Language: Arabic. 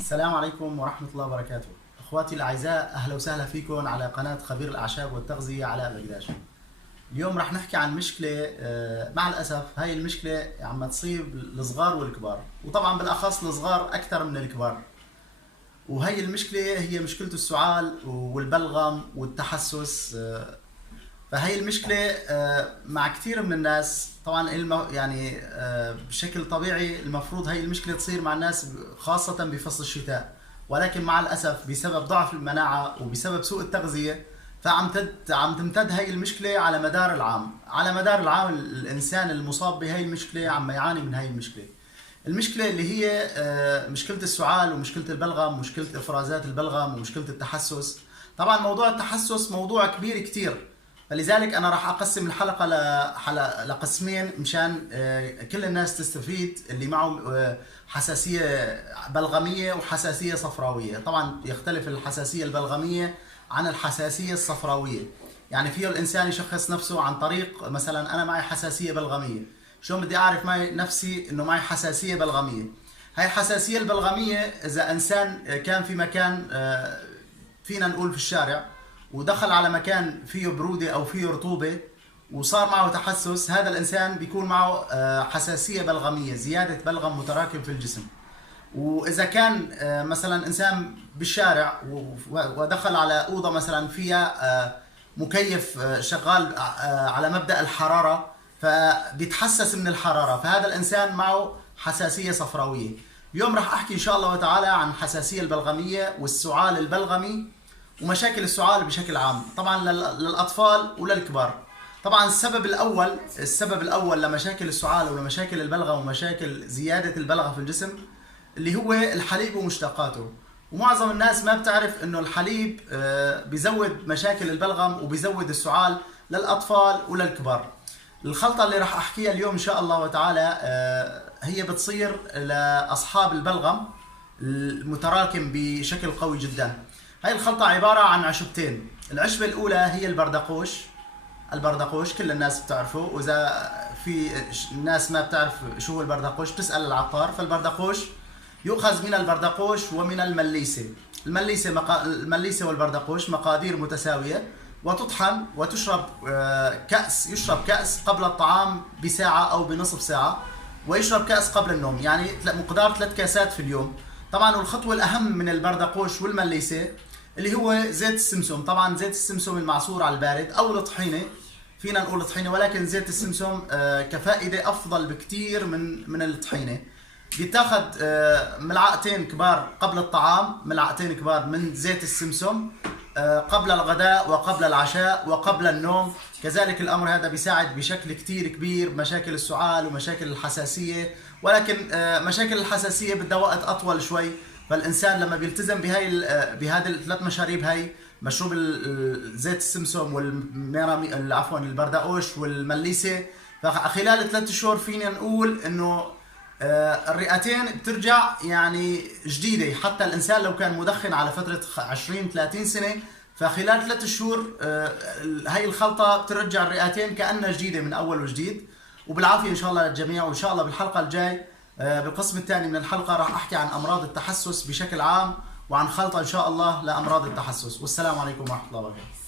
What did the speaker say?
السلام عليكم ورحمة الله وبركاته. اخواتي الاعزاء، اهلا وسهلا فيكم على قناة خبير الاعشاب والتغذية علاء بقداش. اليوم رح نحكي عن مشكلة، مع الاسف هاي المشكلة عم تصيب الصغار والكبار، وطبعا بالاخص الصغار اكثر من الكبار. وهي المشكلة هي مشكلة السعال والبلغم والتحسس. فهي المشكلة مع كثير من الناس. طبعا يعني بشكل طبيعي المفروض هي المشكلة تصير مع الناس خاصة بفصل الشتاء، ولكن مع الأسف بسبب ضعف المناعة وبسبب سوء التغذية عم تمتد هي المشكلة على مدار العام. على مدار العام الإنسان المصاب بهي المشكلة عم يعاني من هي المشكلة. المشكلة اللي هي مشكلة السعال ومشكلة البلغم ومشكلة إفرازات البلغم ومشكلة التحسس. طبعا موضوع التحسس موضوع كبير كتير، فلذلك انا راح اقسم الحلقه لقسمين مشان كل الناس تستفيد، اللي معه حساسيه بلغميه وحساسيه صفراويه. طبعا يختلف الحساسيه البلغميه عن الحساسيه الصفراويه. يعني فيه الانسان يشخص نفسه عن طريق مثلا انا معي حساسيه بلغميه، شلون بدي اعرف معي نفسي انه معي حساسيه بلغميه؟ هاي الحساسيه البلغميه اذا انسان كان في مكان، فينا نقول في الشارع، ودخل على مكان فيه برودة أو فيه رطوبة وصار معه تحسس، هذا الإنسان بيكون معه حساسية بلغمية، زيادة بلغم متراكم في الجسم. وإذا كان مثلا إنسان بالشارع ودخل على أوضة مثلا فيها مكيف شغال على مبدأ الحرارة، فبيتحسس من الحرارة، فهذا الإنسان معه حساسية صفراوية. اليوم راح أحكي إن شاء الله تعالى عن الحساسية البلغمية والسعال البلغمي ومشاكل السعال بشكل عام، طبعا للاطفال وللكبار. طبعا السبب الاول لمشاكل السعال ولمشاكل البلغم ومشاكل زياده البلغم في الجسم اللي هو الحليب ومشتقاته. ومعظم الناس ما بتعرف انه الحليب بيزود مشاكل البلغم وبيزود السعال للاطفال وللكبار. الخلطه اللي راح احكيها اليوم ان شاء الله تعالى هي بتصير لاصحاب البلغم المتراكم بشكل قوي جدا. هاي الخلطة عبارة عن عشبتين. العشبة الأولى هي البردقوش كل الناس بتعرفه، وإذا في ناس ما بتعرف شو هو البردقوش بتسأل العطار. فالبردقوش يؤخذ من البردقوش ومن المليسة. المليسة والبردقوش مقادير متساوية، وتطحن وتشرب يشرب كأس قبل الطعام بساعة أو بنصف ساعة، ويشرب كأس قبل النوم، يعني مقدار 3 كاسات في اليوم. طبعا والخطوة الأهم من البردقوش والمليسة اللي هو زيت السمسم. طبعا زيت السمسم المعصور على البارد او الطحينه، فينا نقول طحينه، ولكن زيت السمسم كفائده افضل بكثير من الطحينه. بيتاخذ ملعقتين كبار قبل الطعام، ملعقتين كبار من زيت السمسم قبل الغداء وقبل العشاء وقبل النوم. كذلك الامر هذا بيساعد بشكل كثير كبير بمشاكل السعال ومشاكل الحساسيه، ولكن مشاكل الحساسيه بدها وقت اطول شوي. فالانسان لما بيلتزم بهذه الثلاث مشاريب، هي مشروب زيت السمسم عفوا البردقوش والمليسه، فخلال 3 شهور فينا نقول انه الرئتين بترجع يعني جديده. حتى الانسان لو كان مدخن على فتره 20-30 سنه، فخلال 3 شهور هي الخلطه بترجع الرئتين كانها جديده من اول وجديد. وبالعافيه ان شاء الله للجميع. وان شاء الله بالحلقه الجاي بالقسم الثاني من الحلقة راح أحكي عن أمراض التحسس بشكل عام، وعن خلطة إن شاء الله لأمراض التحسس. والسلام عليكم ورحمة الله وبركاته.